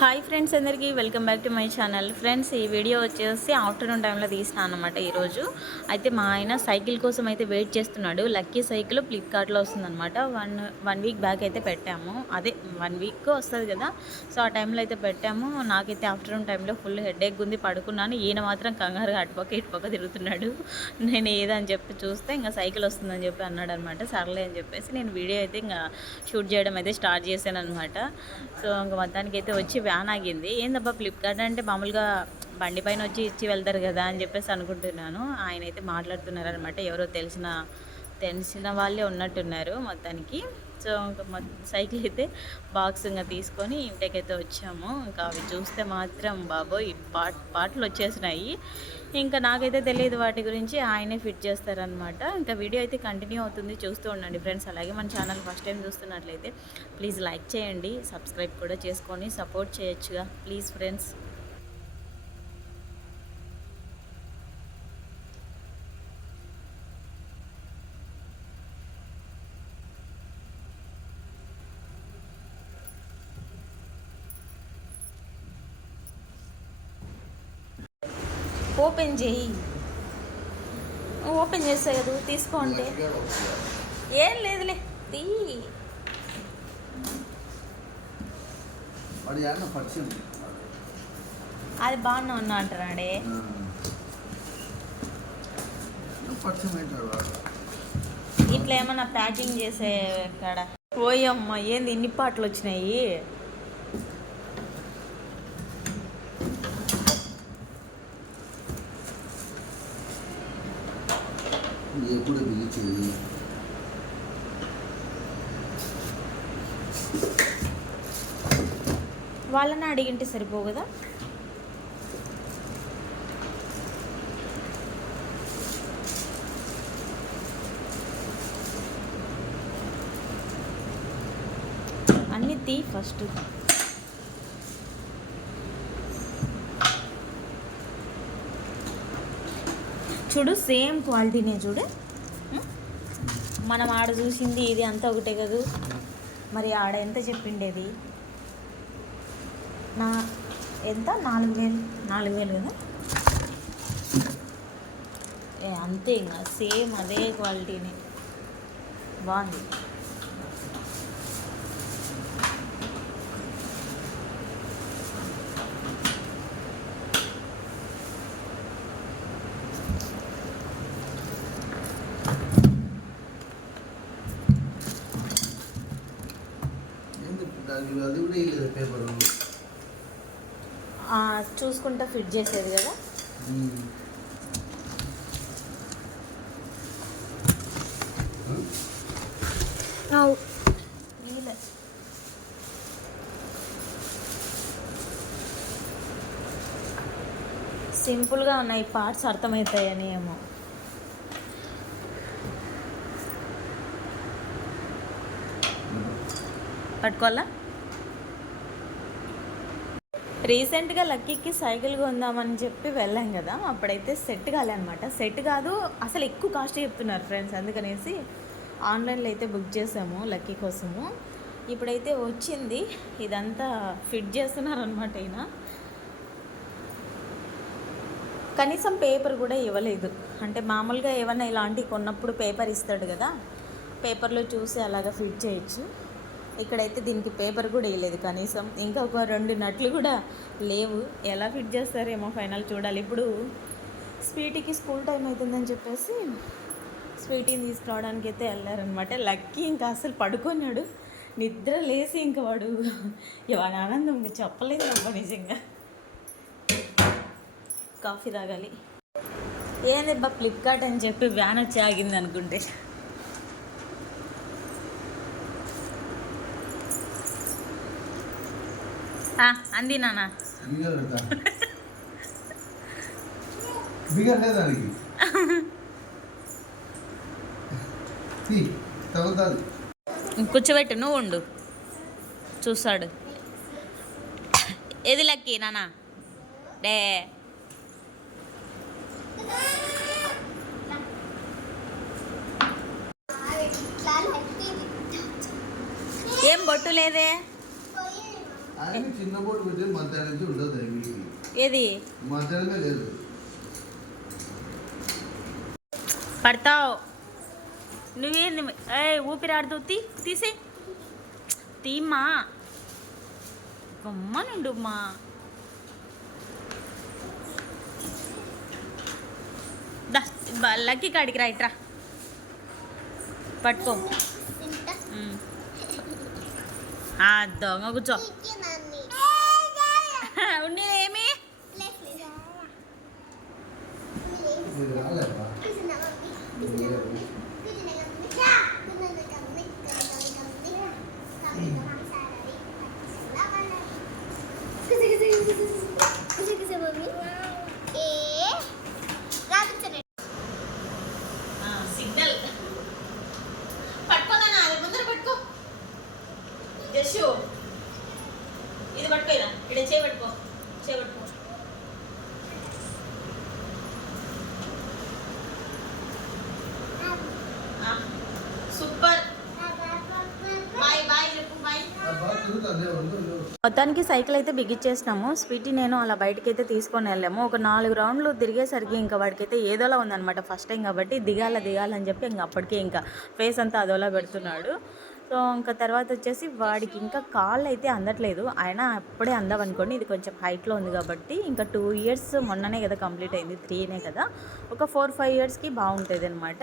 Hi friends అందరికీ welcome back to my channel friends ఈ video వచ్చేసి ఆఫ్టర్నూన్ టైంలో తీసినాను అనమాట ఈరోజు అయితే మా ఆయన సైకిల్ కోసం అయితే వెయిట్ చేస్తున్నాడు. లక్కీ సైకిల్ ఫ్లిప్కార్ట్లో వస్తుందన్నమాట. వన్ వన్ వీక్ బ్యాక్ అయితే పెట్టాము. అదే వన్ వీక్ వస్తుంది కదా. సో ఆ టైంలో అయితే పెట్టాము. నాకైతే ఆఫ్టర్నూన్ టైంలో ఫుల్ హెడేక్ ఉంది పడుకున్నాను. ఈయన మాత్రం కంగారుగా అటుపక్క ఇటుపక్క తిరుగుతున్నాడు. నేను ఏదని చెప్పి చూస్తే ఇంకా సైకిల్ వస్తుందని చెప్పి అన్నాడు అనమాట సర్లే అని చెప్పేసి నేను వీడియో అయితే ఇంకా షూట్ చేయడం అయితే స్టార్ట్ చేశాను అనమాట సో ఇంకా మొత్తానికి అయితే వచ్చి వ్యాన్ ఆగింది ఏందబ్బా ఫ్లిప్కార్ట్ అంటే మామూలుగా బండి పైన వచ్చి ఇచ్చి వెళ్తారు కదా అని చెప్పేసి అనుకుంటున్నాను. ఆయన అయితే మాట్లాడుతున్నారు అనమాట ఎవరో తెలిసిన తెలిసిన వాళ్ళే ఉన్నట్టున్నారు మొత్తానికి. సో ఇంకా సైకిల్ అయితే బాక్స్ ఇంకా తీసుకొని ఇంటికైతే వచ్చాము. ఇంకా అవి చూస్తే మాత్రం బాబోయ్ పాట పాటలు వచ్చేసినాయి. ఇంకా నాకైతే తెలియదు వాటి గురించి ఆయనే ఫిట్ చేస్తారనమాట ఇంకా వీడియో అయితే కంటిన్యూ అవుతుంది. చూస్తూ ఉండండి ఫ్రెండ్స్. అలాగే మన ఛానల్ ఫస్ట్ టైం చూస్తున్నట్లయితే ప్లీజ్ లైక్ చేయండి. సబ్స్క్రైబ్ కూడా చేసుకొని సపోర్ట్ చేయొచ్చుగా. Please friends. ఓపెన్ చేయి. ఓపెన్ చేస్తా కదా తీసుకోండి. ఏం లేదులే తీ. అది బాగానే ఉన్నా అంటున్నాడే. వాడు? ఇట్లా ఏమన్నా ప్యాకింగ్ చేసే కాడ? ఓయమ్మ ఏంది ఇన్ని పాటలు వచ్చినాయి? ఎప్పుడు పిలిచేది వాళ్ళని అడిగింటే సరిపో కదా? అన్ని తీ ఫస్ట్ చూడు సేమ్ క్వాలిటీనే చూడు. మనం ఆడ చూసింది ఇది అంతా ఒకటే కదూ. మరి ఆడ ఎంత చెప్పిండేది? నా ఎంత? నాలుగు వేలు. నాలుగు వేలు కదా? ఏ అంతే ఇంకా. సేమ్ అదే క్వాలిటీనే బాగుంది ఏంది దానికి అది కూడా వేయలేదు పేపరు. ఆ, చూసుకుంటా ఫిట్ చేసేది కదా? సింపుల్గా ఉన్నాయి పార్ట్స్ అర్థమవుతాయని ఏమో. పట్టుకోవాలా? రీసెంట్గా లక్కీకి సైకిల్ కొందామని చెప్పి వెళ్ళాం కదా అప్పుడైతే సెట్ కాలేనమాట సెట్ కాదు అసలు ఎక్కువ కాస్ట్ చెప్తున్నారు ఫ్రెండ్స్ అందుకనేసి ఆన్లైన్లో అయితే బుక్ చేసాము లక్కీ కోసము. ఇప్పుడైతే వచ్చింది ఇదంతా ఫిట్ చేస్తున్నారు అనమాట కనీసం పేపర్ కూడా ఇవ్వలేదు. అంటే మామూలుగా ఏమైనా ఇలాంటివి కొన్నప్పుడు పేపర్ ఇస్తాడు కదా పేపర్లో చూసి అలాగా ఫిట్ చేయొచ్చు. ఇక్కడైతే దీనికి పేపర్ కూడా వేయలేదు కనీసం. ఇంకా ఒక రెండు నట్లు కూడా లేవు. ఎలా ఫిట్ చేస్తారేమో ఫైనల్ చూడాలి. ఇప్పుడు స్వీటీకి స్కూల్ టైం అవుతుందని చెప్పేసి స్వీటీని తీసుకురావడానికి అయితే వెళ్ళారనమాట లక్కీ ఇంకా అసలు పడుకున్నాడు. నిద్ర లేసి ఇంకా వాడు ఇవాళ ఆనందం ఇంకా చెప్పలేదు అబ్బా నిజంగా. కాఫీ తాగాలి. ఏందబ్బా ఫ్లిప్కార్ట్ అని చెప్పి వ్యాన్ వచ్చి ఆగింది అనుకుంటే ఆ, అంది నాన్న. బిగర్ లేదా దానికి. కూర్చోబెట్టు నువ్వు ఉండు చూస్తాడు. ఏది లక్కీ నాన్న? డే. ఏం బొట్టు లేదే? ఆయన చిన్న బోర్డు పెట్టి మధ్యాహ్నం నుంచి ఉండదు వీటికి ఏది? మధ్యాహ్నమే లేదు. పడతావు. నువ్వేంది ఏ ఊపిరాడుతూ తీ తీసే. తీమ్మా. గమ్మనుండు మా. దా బ- లక్కీ కాడికి రా ఇట్రా. పట్టుకో. ఉమ్. ఆ దొంగ కూర్చో ఉండి ఏమి ఇది రాలేదా పట్టుకో ఇలా ఇక్కడ చేయి పట్టుకో చేయి పట్టుకో ఆ, సూపర్. బాయ్ బాయ్ చెప్పు బాయ్. బాగా తిరుగుతుంది ఉండు, ఉండు. మొత్తానికి సైకిల్ అయితే బిగించేసినాము స్వీటీ నేను అలా బయటకి అయితే తీసుకొని వెళ్ళాము. ఒక నాలుగు రౌండ్లు తిరిగేసరికి ఇంకా వాడికైతే ఏదోలా ఉందన్నమాట. ఫస్ట్ టైం కాబట్టి దిగాల దిగాలని చెప్పి ఇంకా అప్పటికే ఇంకా ఫేస్ అంతా అదోలా పెడుతున్నాడు. సో ఇంకా తర్వాత వచ్చేసి వాడికి ఇంకా కాళ్ళు అయితే అందట్లేదు. ఆయన అప్పుడే అందవనుకోండి ఇది కొంచెం హైట్లో ఉంది కాబట్టి ఇంకా టూ ఇయర్స్ మొన్ననే కదా కంప్లీట్ అయింది త్రీనే కదా. ఒక ఫోర్ ఫైవ్ ఇయర్స్కి బాగుంటుంది అనమాట